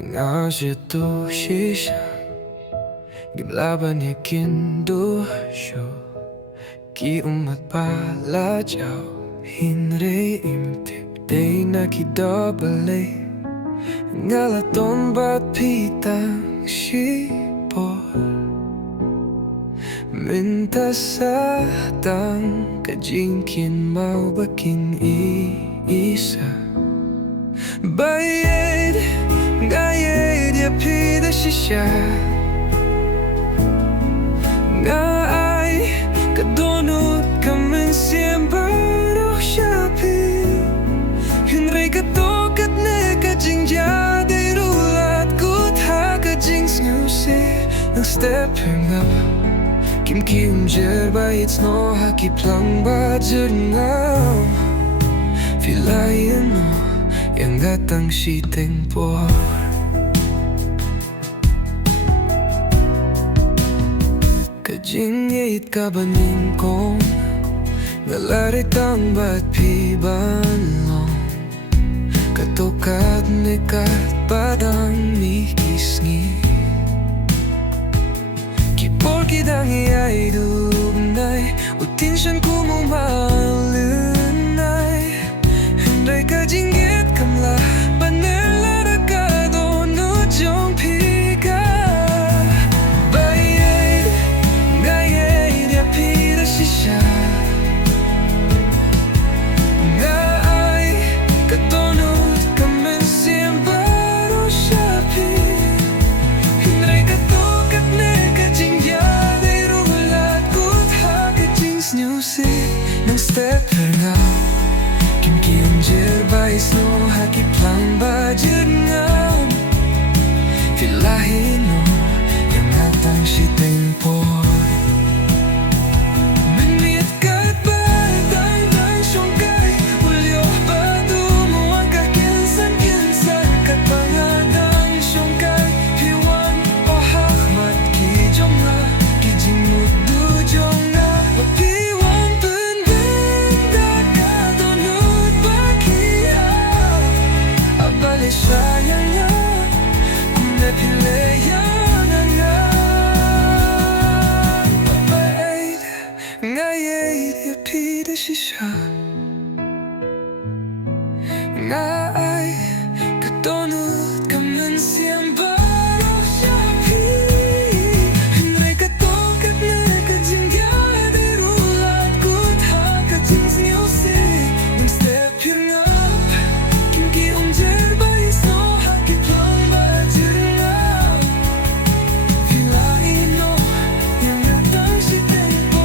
Nga siya to shisha Giblaban yakin do syo Ki umat pala jaw Hinre imtip day na kidabale Ngalaton bat pitang shipo Minta sa tang kajingkin mau baking isa Bayed Gayed ya pida shisha Nga ay kadonot kamen siempre do shapi Hinray katokat ne kajingja de rulat kut ha kajings nguse Nang stepping up Kim kim jer baits no haki plang bajud ngam Filayan no yang gatang siteng po Kajingit kabanin kong Ngalarit ang bat pibanlong Katokat nekat padang mikisngi Kipor kidang iyay dugnay Utin siyan kumumalunay Henday kajingit kamla Banela rakado no jong pika Bayed Gayed ya pida shisha Nga ay katonot kamen siempre do shapi Hinray katokat ne kajingya de rulat kut ha kajings nyuse Nang stepper nga Kim kim jer bais no haki plang bajud ngam Filahin no yang natang siteng por Menit kat batang nang syongkay Ulyo batu muangkah kinsan kat pangadang syongkay Hiwan o hakmat ki jongla ki jingmut du jongla Papiwan pendeng dakadonut bakia Abali sayangnya Kumne pilayang nga Babayed Ngayed ya pida shisha Nga ay katonut kamen siempre do shapi Hinray katokat ne kajingya de rulat kut ha kajings nyuse Nang step yung up Kim ki jer bais no haki plang bajud ngam Filain no yang datang siteng po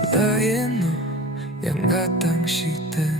Filain no yang datang siteng